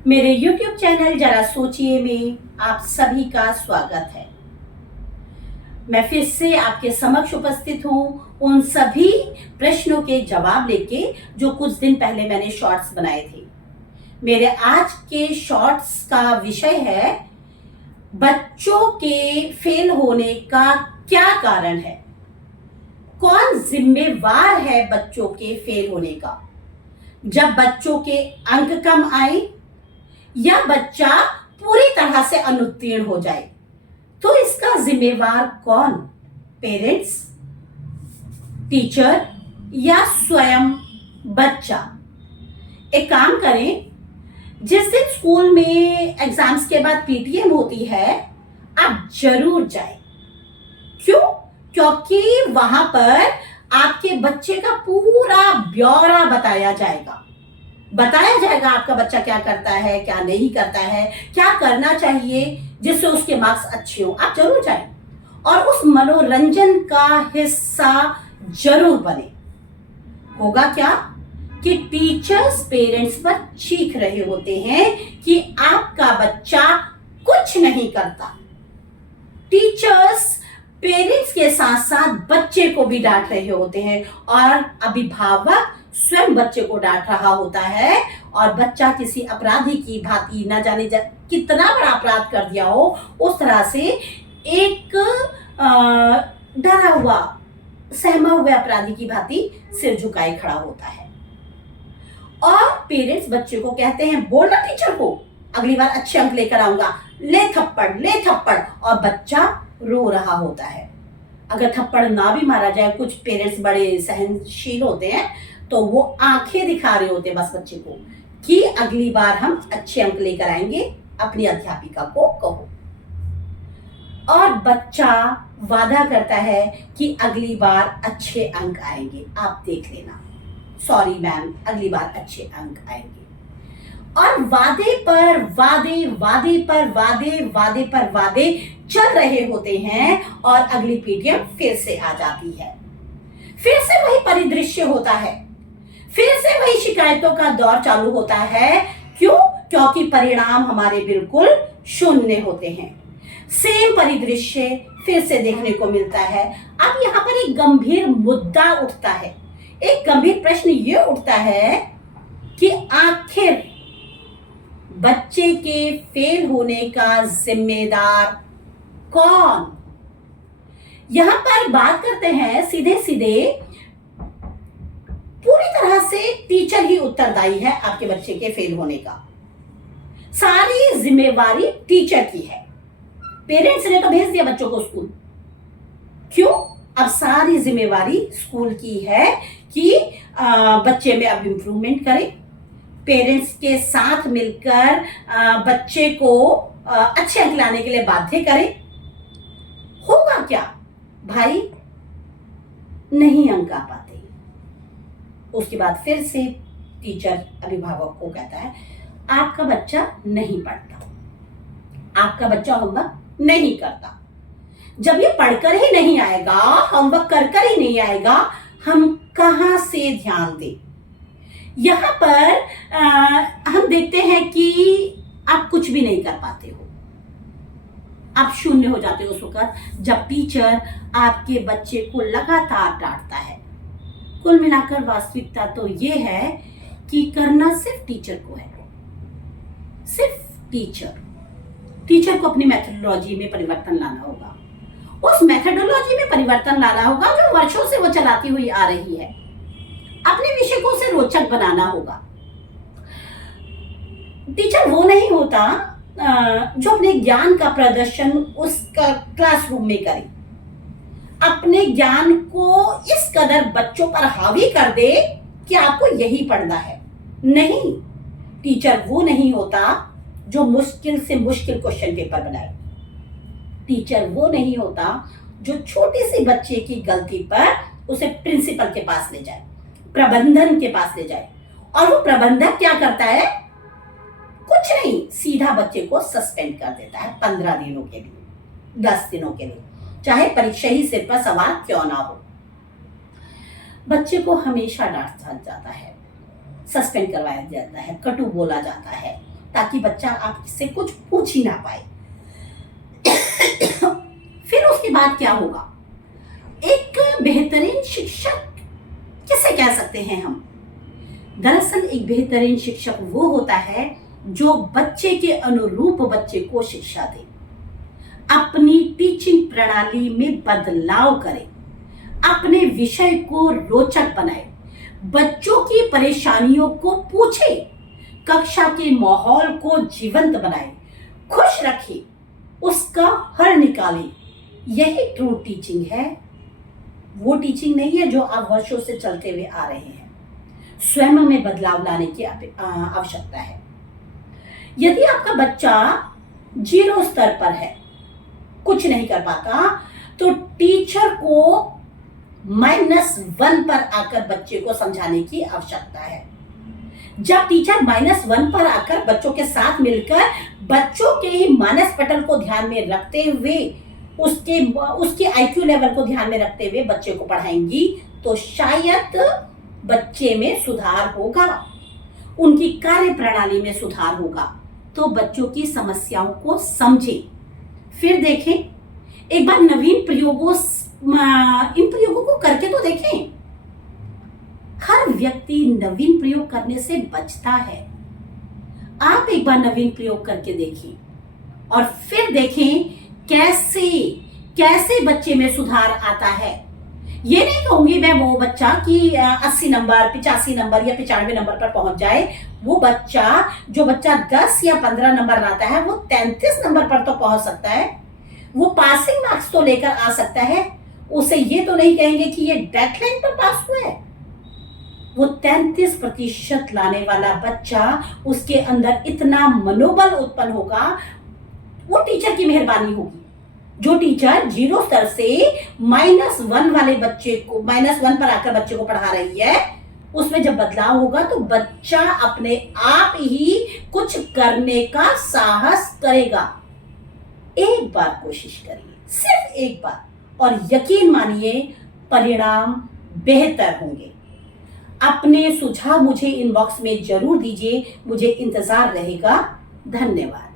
मेरे YouTube channel जरा सोचिए में आप सभी का स्वागत है। मैं फिर से आपके समक्ष उपस्थित हूँ उन सभी प्रश्नों के जवाब लेके जो कुछ दिन पहले मैंने शॉर्ट्स बनाए थे। मेरे आज के शॉर्ट्स का विषय है बच्चों के फेल होने का क्या कारण है। कौन जिम्मेवार है बच्चों के फेल होने का? जब बच्चों के अंक कम आए या बच्चा पूरी तरह से अनुत्तीर्ण हो जाए तो इसका जिम्मेवार कौन? पेरेंट्स, टीचर या स्वयं बच्चा? एक काम करें, जिस दिन स्कूल में एग्जाम्स के बाद पीटीएम होती है आप जरूर जाएं। क्यों? क्योंकि वहां पर आपके बच्चे का पूरा ब्यौरा बताया जाएगा आपका बच्चा क्या करता है, क्या नहीं करता है, क्या करना चाहिए जिससे उसके मार्क्स अच्छे हो। आप जरूर जाएं और उस मनोरंजन का हिस्सा जरूर बने। होगा क्या कि टीचर्स पेरेंट्स पर चीख रहे होते हैं कि आपका बच्चा कुछ नहीं करता। टीचर्स पेरेंट्स के साथ साथ बच्चे को भी डांट रहे होते हैं और अभिभावक स्वयं बच्चे को डांट रहा होता है और बच्चा किसी अपराधी की भांति न जाने कितना बड़ा अपराध कर दिया हो उस तरह से एक डरा हुआ सहमा हुआ अपराधी की भांति सिर झुकाए खड़ा होता है। और पेरेंट्स बच्चे को कहते हैं, बोलना टीचर को अगली बार अच्छे अंक लेकर आऊंगा, ले थप्पड़, और बच्चा रो रहा होता है। अगर थप्पड़ ना भी मारा जाए, कुछ पेरेंट्स बड़े सहनशील होते हैं तो वो आंखें दिखा रहे होते हैं बस बच्चे को कि अगली बार हम अच्छे अंक लेकर आएंगे, अपनी अध्यापिका को कहो। और बच्चा वादा करता है कि अगली बार अच्छे अंक आएंगे, आप देख लेना, सॉरी मैम, अगली बार अच्छे अंक आएंगे। और वादे पर वादे चल रहे होते हैं और अगली पीटीएम फिर से आ जाती है। फिर से वही परिदृश्य होता है, फिर से वही शिकायतों का दौर चालू होता है। क्यों? क्योंकि परिणाम हमारे बिल्कुल शून्य होते हैं। सेम परिदृश्य फिर से देखने को मिलता है। अब यहाँ पर एक गंभीर मुद्दा उठता है, एक गंभीर प्रश्न ये उठता है कि आखिर बच्चे के फेल होने का जिम्मेदार कौन? यहां पर बात करते हैं सीधे सीधे, पूरी तरह से टीचर ही उत्तरदायी है आपके बच्चे के फेल होने का। सारी जिम्मेवारी टीचर की है। पेरेंट्स ने तो भेज दिया बच्चों को स्कूल, क्यों? अब सारी जिम्मेवारी स्कूल की है कि बच्चे में अब इंप्रूवमेंट करें, पेरेंट्स के साथ मिलकर बच्चे को अच्छे अंक लाने के लिए बाध्य करें। होगा क्या भाई? नहीं अंक आ पाते। उसके बाद फिर से टीचर अभिभावक को कहता है, आपका बच्चा नहीं पढ़ता, आपका बच्चा होमवर्क नहीं करता। जब ये पढ़कर ही नहीं आएगा, होमवर्क कर ही नहीं आएगा, हम कहां से ध्यान दें? यहां पर हम देखते हैं कि आप कुछ भी नहीं कर पाते हो, आप शून्य हो जाते हो उस वक्त जब टीचर आपके बच्चे को लगातार डांटता है। कुल मिलाकर वास्तविकता तो ये है कि करना सिर्फ टीचर को है, सिर्फ टीचर को अपनी मेथोडोलॉजी में परिवर्तन लाना होगा। उस मेथोडोलॉजी में परिवर्तन लाना होगा जो वर्षों से वो चलाती हुई आ रही है। अपने विषय को उसे रोचक बनाना होगा। टीचर वो नहीं होता जो अपने ज्ञान का प्रदर्शन उसका क्लासरूम में करे, अपने ज्ञान को इस कदर बच्चों पर हावी कर दे कि आपको यही पढ़ना है। नहीं, टीचर वो नहीं होता जो मुश्किल से मुश्किल क्वेश्चन पेपर बनाए। टीचर वो नहीं होता जो छोटी सी बच्चे की गलती पर उसे प्रिंसिपल के पास ले जाए, प्रबंधन के पास ले जाए, और वो प्रबंधक क्या करता है? कुछ नहीं, सीधा बच्चे को सस्पेंड कर देता है 15 दिनों के लिए, 10 दिनों के लिए, चाहे परीक्षा ही सिर पर सवार क्यों ना हो। बच्चे को हमेशा डांटा जाता है, सस्पेंड करवाया जाता है, कटु बोला जाता है, ताकि बच्चा आपसे कुछ पूछ ही ना पाए। फिर उसके बाद क्या होगा? एक बेहतरीन शिक्षक किसे कह सकते हैं हम? दरअसल एक बेहतरीन शिक्षक वो होता है जो बच्चे के अनुरूप बच्चे को शिक्षा दे, अपनी टीचिंग प्रणाली में बदलाव करे, अपने विषय को रोचक बनाए, बच्चों की परेशानियों को पूछे, कक्षा के माहौल को जीवंत बनाए, खुश रखे, उसका हल निकाले। यही ट्रू टीचिंग है। वो टीचिंग नहीं है जो आप वर्षों से चलते हुए आ रहे हैं। स्वयं में बदलाव लाने की आवश्यकता है। यदि आपका बच्चा 0 स्तर पर है, कुछ नहीं कर पाता, तो टीचर को -1 पर आकर बच्चे को समझाने की आवश्यकता है। जब टीचर -1 पर आकर बच्चों के साथ मिलकर बच्चों के ही मानस पटल को ध्यान में रखते हुए उसके IQ लेवल को ध्यान में रखते हुए बच्चे को पढ़ाएंगी, तो शायद बच्चे में सुधार होगा, उनकी कार्य प्रणाली में सुधार होगा। तो बच्चों की समस्याओं को समझें, फिर देखें, एक बार नवीन इन प्रयोगों को करके तो देखें। हर व्यक्ति नवीन प्रयोग करने से बचता है। आप एक बार नवीन प्रयोग करके देखें और फिर देखें कैसे बच्चे में सुधार आता है। ये नहीं कहूंगी मैं वो बच्चा कि 80 नंबर 85 नंबर या 95 नंबर पर पहुंच जाए। जो बच्चा 10 या 15 नंबर लाता है वो 33 नंबर पर तो पहुंच सकता है, वो पासिंग मार्क्स तो लेकर आ सकता है। उसे ये तो नहीं कहेंगे कि ये डेडलाइन पर पास हुआ है। वो 33% लाने वाला बच्चा, उसके अंदर इतना मनोबल उत्पन्न होगा, वो टीचर की मेहरबानी होगी। जो टीचर 0 स्तर से -1 वाले बच्चे को -1 पर आकर बच्चे को पढ़ा रही है, उसमें जब बदलाव होगा तो बच्चा अपने आप ही कुछ करने का साहस करेगा। एक बार कोशिश करिए, सिर्फ एक बार, और यकीन मानिए परिणाम बेहतर होंगे। अपने सुझाव मुझे इनबॉक्स में जरूर दीजिए, मुझे इंतजार रहेगा। धन्यवाद।